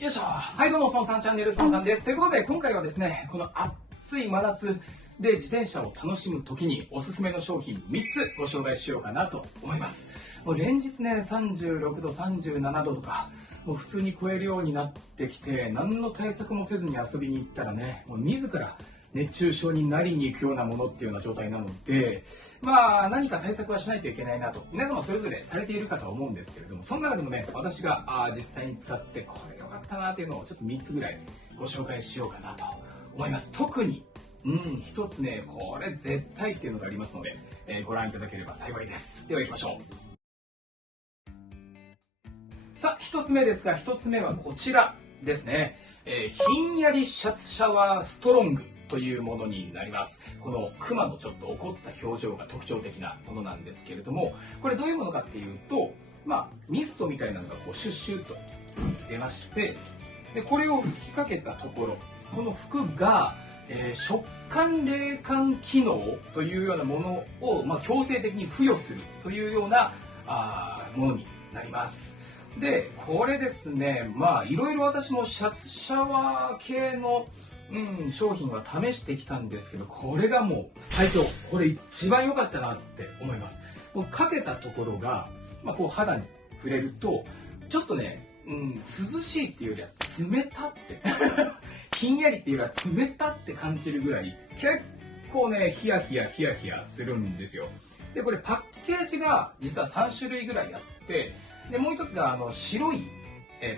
よいしょ。はい、どうも、孫さんチャンネル、孫さんです。ということで、今回はですね、この暑い真夏で自転車を楽しむときにおすすめの商品3つご紹介しようかなと思います。もう連日ね、36度、37度とか、もう普通に超えるようになってきて、何の対策もせずに遊びに行ったらね、もう自ら熱中症になりに行くようなものっていうような状態なので、まあ何か対策はしないといけないなと皆様それぞれされているかとは思うんですけれども、その中でもね、私が実際に使ってこれ良かったなっていうのをちょっと3つぐらいご紹介しようかなと思います。特に1つね、これ絶対っていうのがありますので、ご覧いただければ幸いです。では行きましょう。さあ1つ目ですが、1つ目はこちらですね、ひんやりシャツシャワーストロングというものになります。このクマのちょっと怒った表情が特徴的なものなんですけれども、これどういうものかっていうと、ミストみたいなのがこうシュッシュッと出まして、でこれを吹きかけたところ、この服が、食感冷感機能というようなものを、強制的に付与するというようなものになります。でこれですね、いろいろ私もシャツシャワー系の商品は試してきたんですけど、これがもう最強、これ一番良かったなって思います。もうかけたところが、こう肌に触れるとちょっとね、涼しいっていうよりは冷たってひんやりっていうよりは冷たって感じるぐらい、結構ねヒヤヒヤするんですよ。でこれパッケージが実は3種類ぐらいあって、でもう一つが白い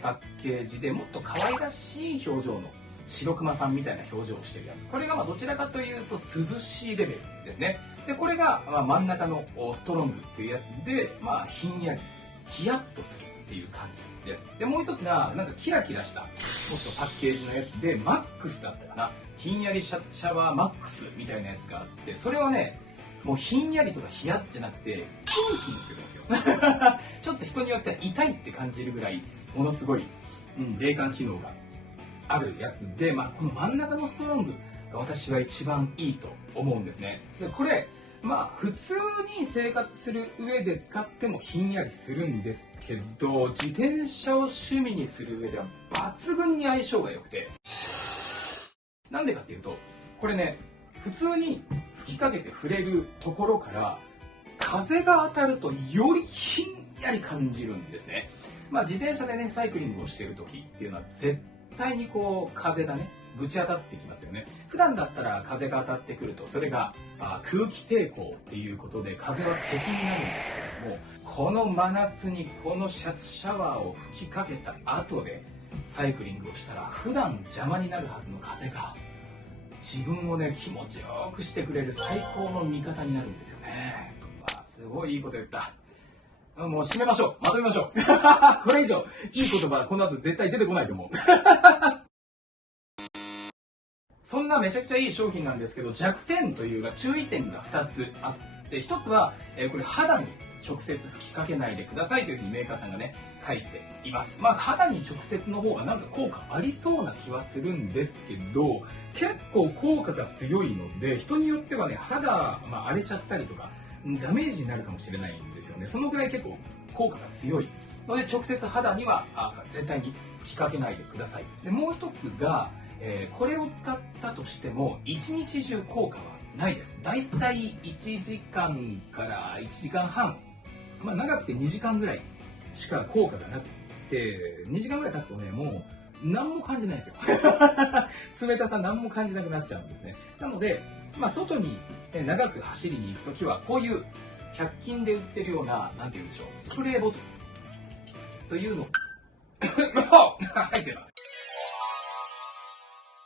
パッケージでもっと可愛らしい表情の白熊さんみたいな表情をしてるやつ、これがどちらかというと涼しいレベルですね。でこれが真ん中のストロングっていうやつで、ひんやりヒヤッとするっていう感じです。でもう一つがなんかキラキラしたもっとパッケージのやつでマックスだったかな、ひんやりシャツシャワーマックスみたいなやつがあって、それはねもうひんやりとかヒヤッじゃなくてキンキンするんですよちょっと人によっては痛いって感じるぐらいものすごい、冷感機能があるやつで、この真ん中のストロングが私は一番いいと思うんですね。でこれ普通に生活する上で使ってもひんやりするんですけど、自転車を趣味にする上では抜群に相性が良くて、なんでかっていうと、これね普通に吹きかけて触れるところから風が当たるとよりひんやり感じるんですね。自転車でねサイクリングをしている時っていうのは絶対にこう風がねぶち当たってきますよね。普段だったら風が当たってくるとそれが空気抵抗っていうことで風は敵になるんですけれども、この真夏にこのシャツシャワーを吹きかけた後でサイクリングをしたら、普段邪魔になるはずの風が自分をね気持ちよくしてくれる最高の味方になるんですよね。すごいいいこと言った。もう締めましょう、まとめましょうこれ以上いい言葉この後絶対出てこないと思うそんなめちゃくちゃいい商品なんですけど、弱点というか注意点が2つあって、1つは、これ肌に直接吹きかけないでくださいというふうにメーカーさんがね書いています。肌に直接の方がなんか効果ありそうな気はするんですけど、結構効果が強いので、人によってはね肌、荒れちゃったりとかダメージになるかもしれないんですよね。そのぐらい結構効果が強いので、直接肌には絶対に吹きかけないでください。でもう一つが、これを使ったとしても一日中効果はないです。だいたい1時間から1時間半、長くて2時間ぐらいしか効果がなくて、2時間ぐらい経つとねもう何も感じないんですよ冷たさ何も感じなくなっちゃうんですね。なので、外に長く走りに行くときはこういう100均で売ってるような、なんていうんでしょう、スプレーボトルというの入ってた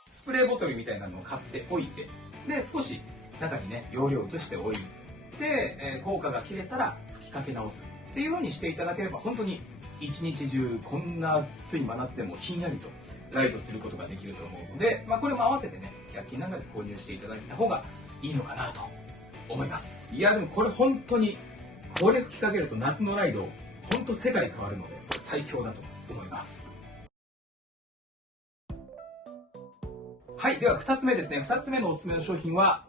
スプレーボトルみたいなのを買っておいて、で少し中にね容量を移しておいて、効果が切れたら吹きかけ直すっていう風にしていただければ、本当に一日中こんな暑い真夏でもひんやりとライドすることができると思うので、これも合わせてね100均なんかで購入していただいた方がいいのかなと思います。いやでもこれ本当にこれ吹きかけると夏のライド本当世界変わるので、これ最強だと思います。はい、では2つ目ですね。2つ目のおすすめの商品は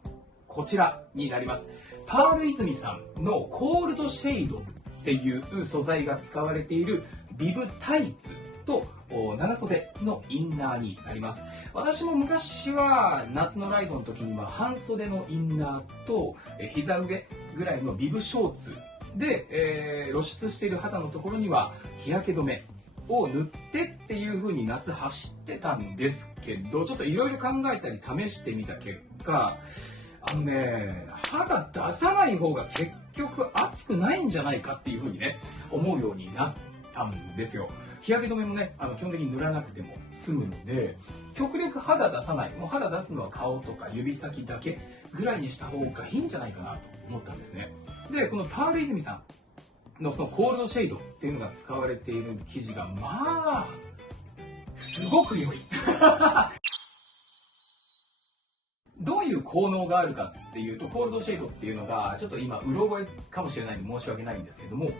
こちらになります。パール泉さんのコールドシェイドっていう素材が使われているビブタイツと長袖のインナーになります。私も昔は夏のライドの時には半袖のインナーと膝上ぐらいのビブショーツで、露出している肌のところには日焼け止めを塗ってっていう風に夏走ってたんですけど、ちょっといろいろ考えたり試してみた結果、肌出さない方が結局暑くないんじゃないかっていう風にね、思うようになったんですよ。日焼け止めもね、基本的に塗らなくても済むので、極力肌出さない、もう肌出すのは顔とか指先だけぐらいにした方がいいんじゃないかなと思ったんですね。で、このパール泉さんのそのコールドシェードっていうのが使われている生地が、まあ、すごく良い。どういう効能があるかっていうと、コールドシェードっていうのが、ちょっと今、うろ覚えかもしれないんで申し訳ないんですけども、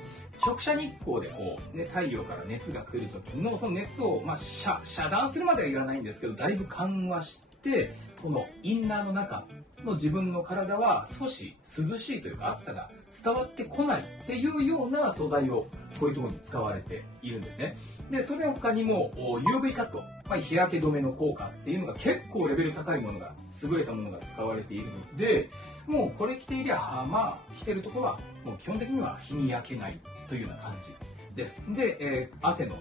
直射日光でこう、ね、太陽から熱が来る時の、その熱を、遮断するまでは言わないんですけど、だいぶ緩和して、このインナーの中の自分の体は少し涼しいというか、暑さが伝わってこないっていうような素材をこういうところに使われているんですね。で、それ他にも UV カット、日焼け止めの効果っていうのが結構レベル高いものが、優れたものが使われているので、もうこれ着ていりゃ、着てるところはもう基本的には日に焼けないというような感じです。で、汗の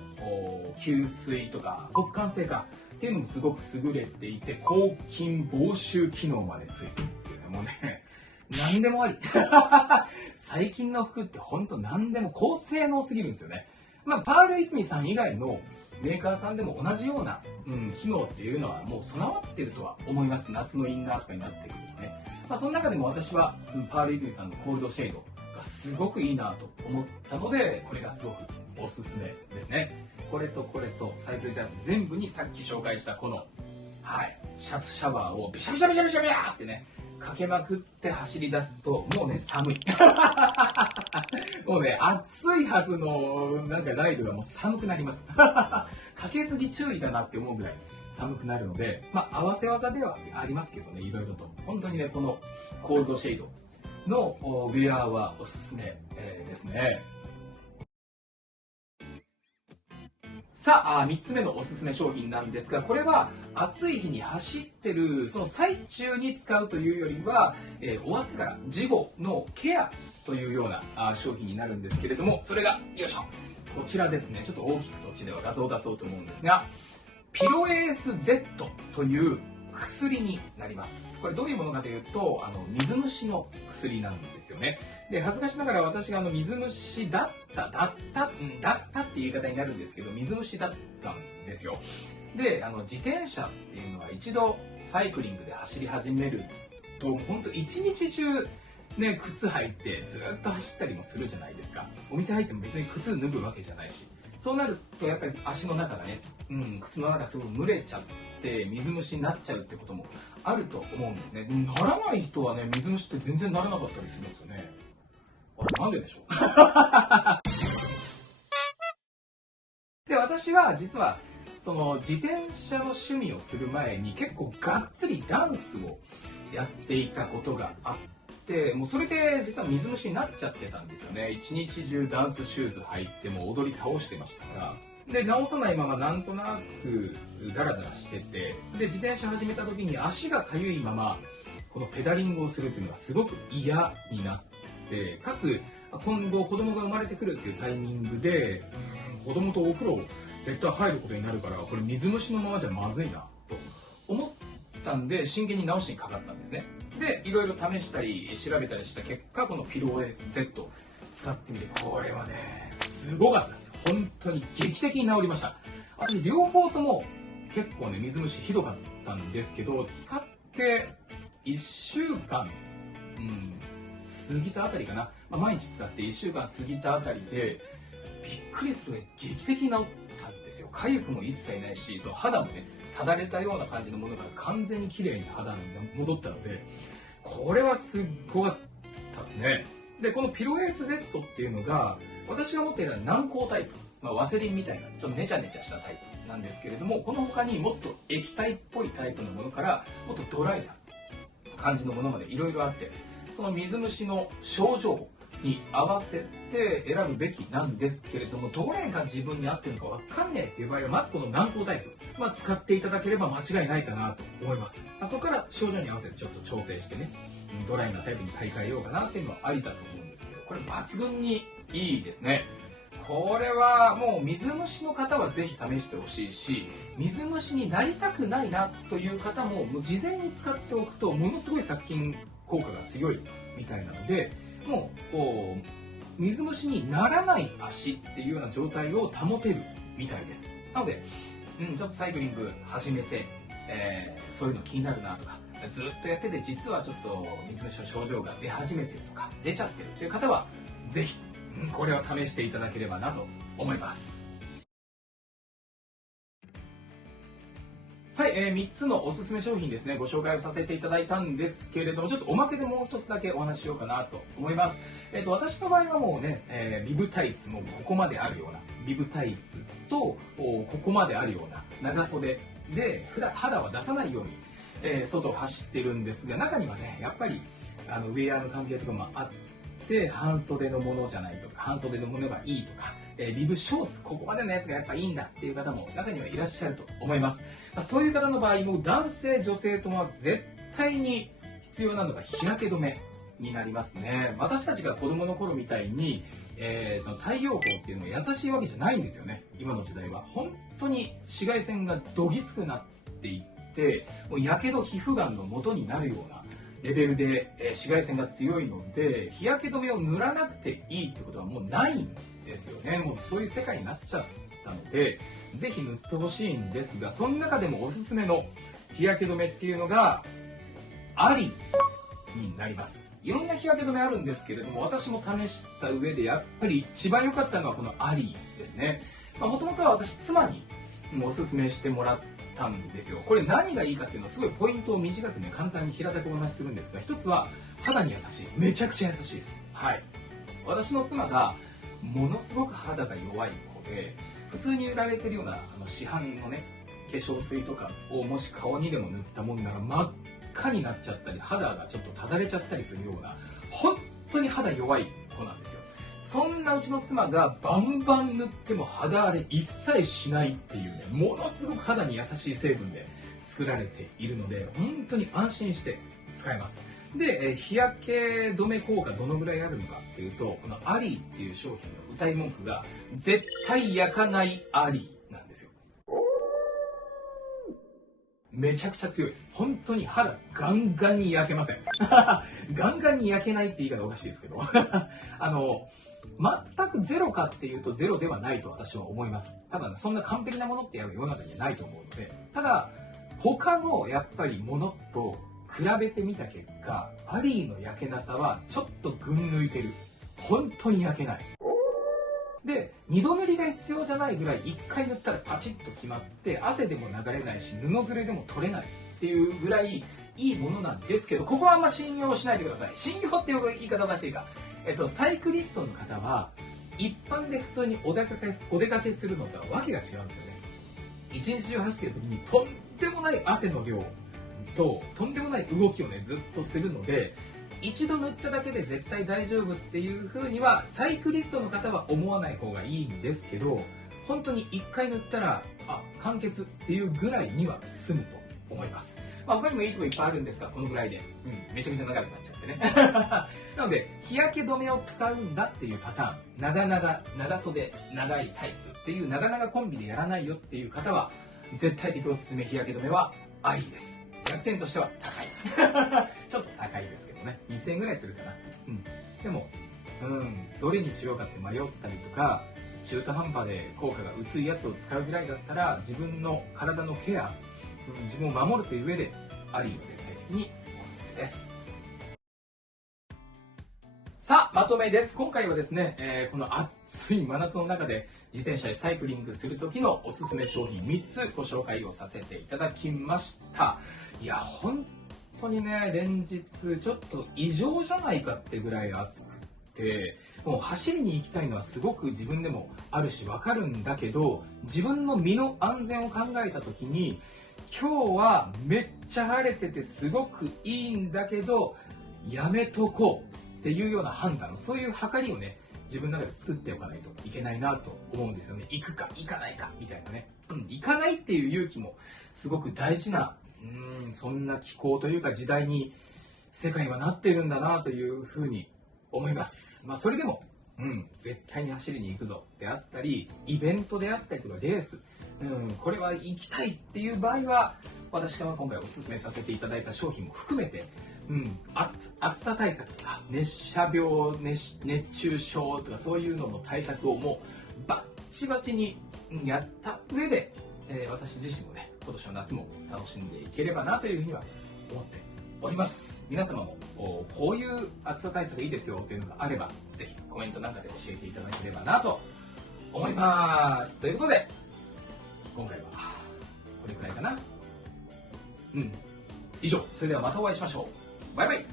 吸水とか速乾性がっていうのもすごく優れていて、抗菌防臭機能までついてるっていうのもね、何でもあり。最近の服って本当何でも高性能すぎるんですよね。パール泉さん以外のメーカーさんでも同じような、機能っていうのはもう備わってるとは思います。夏のインナーとかになってくるとね。その中でも私は、パール泉さんのコールドシェードがすごくいいなと思ったので、これがすごくおすすめですね。これとこれとサイクルジャージ全部にさっき紹介したこの、シャツシャワーをビシャビシャビシャビシャビャーってね、かけまくって走り出すと、もうね、寒い。もうね、暑いはずのライドがもう寒くなります。かけすぎ注意だなって思うぐらい寒くなるので、合わせ技ではありますけどね、いろいろと。本当にね、このコールドシェードのウェアはおすすめですね。さあ、3つ目のおすすめ商品なんですが、これは暑い日に走ってるその最中に使うというよりは、終わってから事後のケアというような商品になるんですけれども、それが、よいしょ、こちらですね。ちょっと大きくそっちでは画像を出そうと思うんですが、ピロエース Z という薬になります。これどういうものかというと、水虫の薬なんですよね。で、恥ずかしながら私が水虫だったっていう言い方になるんですけど、水虫だったんですよ。で、自転車っていうのは一度サイクリングで走り始めると、本当一日中ね、靴履いてずっと走ったりもするじゃないですか。お店入っても別に靴脱ぐわけじゃないし。そうなるとやっぱり足の中がね、靴の中すごい蒸れちゃって水虫になっちゃうってこともあると思うんですね。ならない人はね、水虫って全然ならなかったりするんですよね。あれなんででしょう。で、私は実はその自転車の趣味をする前に結構がっつりダンスをやっていたことがあって、もうそれで実は水虫になっちゃってたんですよね。一日中ダンスシューズ履いても踊り倒してましたから。で、直さないままなんとなくダラダラしてて、で、自転車始めた時に足がかゆいままこのペダリングをするっていうのがすごく嫌になって、かつ今後子供が生まれてくるっていうタイミングで、子供とお風呂絶対入ることになるから、これ水虫のままじゃまずいなと思ったんで、真剣に直しにかかったんですね。で、いろいろ試したり調べたりした結果、このピローエース Z 使ってみて、これはねすごかったです。本当に劇的に治りました。私両方とも結構ね、水虫ひどかったんですけど、使って1週間、過ぎたあたりかな、毎日使って1週間過ぎたあたりでびっくりするぐらい劇的に治ったんですよ。痒くも一切ないし、その肌もね、ただれたような感じのものが完全に綺麗に肌に戻ったので、これはすっごかったですね。で、このピロエース Z っていうのが、私が持っているのは軟膏タイプ、ワセリンみたいなちょっとネチャネチャしたタイプなんですけれども、この他にもっと液体っぽいタイプのものからもっとドライな感じのものまでいろいろあって、その水虫の症状をに合わせて選ぶべきなんですけれども、どれが自分に合ってるのか分かんないっていう場合は、まずこの軟膏タイプ、使っていただければ間違いないかなと思います。そこから症状に合わせてちょっと調整してね、ドライなタイプに買い替えようかなっていうのはありだと思うんですけど、これ抜群にいいですね。これはもう水虫の方はぜひ試してほしいし、水虫になりたくないなという方も事前に使っておくとものすごい殺菌効果が強いみたいなので、もう水虫にならない足っていうような状態を保てるみたいです。なので、ちょっとサイクリング始めて、そういうの気になるなとか、ずっとやってて実はちょっと水虫の症状が出始めてるとか出ちゃってるっていう方はぜひこれを試していただければなと思います。はい、3つのおすすめ商品ですね、ご紹介をさせていただいたんですけれども、ちょっとおまけでもう一つだけお話ししようかなと思います。私の場合はもうね、ビブタイツもここまであるようなビブタイツとここまであるような長袖で肌は出さないように、外を走ってるんですが、中にはねやっぱりウェアの関係とかもあって半袖のものじゃないとか、半袖のものがいいとか、ビブショーツここまでのやつがやっぱいいんだっていう方も中にはいらっしゃると思います。そういう方の場合も男性女性とも絶対に必要なのが日焼け止めになりますね。私たちが子供の頃みたいに、太陽光っていうのが優しいわけじゃないんですよね。今の時代は本当に紫外線がどぎつくなっていって、もうやけど皮膚がんの元になるようなレベルで、紫外線が強いので、日焼け止めを塗らなくていいってことはもうないんですよね。もうそういう世界になっちゃったので、ぜひ塗ってほしいんですが、その中でもおすすめの日焼け止めっていうのがアリになります。いろんな日焼け止めあるんですけれども、私も試した上でやっぱり一番良かったのはこのアリですね。もともとは私妻におすすめしてもらったんですよ。これ何がいいかっていうのはすごいポイントを短くね簡単に平たくお話しするんですが、一つは肌に優しい、めちゃくちゃ優しいです。はい、私の妻がものすごく肌が弱い子で、普通に売られてるような市販のね化粧水とかをもし顔にでも塗ったもんなら真っ赤になっちゃったり、肌がちょっとただれちゃったりするような本当に肌弱い子なんですよ。そんなうちの妻がバンバン塗っても肌荒れ一切しないっていうね、ものすごく肌に優しい成分で作られているので、本当に安心して使えます。で、日焼け止め効果どのぐらいあるのかっていうと、このアリーっていう商品の謳い文句が絶対焼かないアリーなんですよ。めちゃくちゃ強いです。本当に肌ガンガンに焼けません。ガンガンに焼けないって言い方おかしいですけど全くゼロかっていうとゼロではないと私は思います。ただ、そんな完璧なものって世の中にはないと思うので、ただ他のやっぱりものと比べてみた結果、アリーの焼けなさはちょっと群抜いてる。本当に焼けない。で、2度塗りが必要じゃないぐらい1回塗ったらパチッと決まって、汗でも流れないし布ずれでも取れないっていうぐらいいいものなんですけど、ここはあんま信用しないでください。信用っていう言い方おかしいか。サイクリストの方は一般で普通にお出かけするのとはわけが違うんですよね。一日中走ってる時にとんでもない汗の量ととんでもない動きをねずっとするので、一度塗っただけで絶対大丈夫っていう風にはサイクリストの方は思わない方がいいんですけど、本当に1回塗ったら完結っていうぐらいには済むと思います。他にもいいとこいっぱいあるんですが、このぐらいで、めちゃめちゃ長くなっちゃってねなので日焼け止めを使うんだっていうパターン、長袖長いタイツっていう長々コンビでやらないよっていう方は絶対的おすすめ日焼け止めはアリです。弱点としては高いちょっと高いですけどね、2000円ぐらいするかな。でもどれにしようかって迷ったりとか、中途半端で効果が薄いやつを使うぐらいだったら、自分の体のケア、自分を守るという上でアリーは絶対的におすすめです。さあ、まとめです。今回はですね、この暑い真夏の中で自転車でサイクリングする時のおすすめ商品3つご紹介をさせていただきました。いや本当にね、連日ちょっと異常じゃないかってぐらい暑くて、もう走りに行きたいのはすごく自分でもあるし分かるんだけど、自分の身の安全を考えた時に、今日はめっちゃ晴れててすごくいいんだけどやめとこうっていうような判断、そういう計りをね、自分の中で作っておかないといけないなと思うんですよね。行くか行かないかみたいなね。行かないっていう勇気もすごく大事な、そんな気候というか時代に世界はなっているんだなというふうに思います。それでも、絶対に走りに行くぞであったり、イベントであったりとかレース、これは行きたいっていう場合は、私が今回お勧めさせていただいた商品も含めて、暑さ対策とか熱射病、熱中症とかそういうのの対策をもうバッチバチにやった上で、私自身もね、今年の夏も楽しんでいければなというふうには思っております。皆様もこういう暑さ対策いいですよというのがあれば、ぜひコメントなんかで教えていただければなと思います。ということで、今回はこれくらいかな。以上、それではまたお会いしましょう。バイバイ。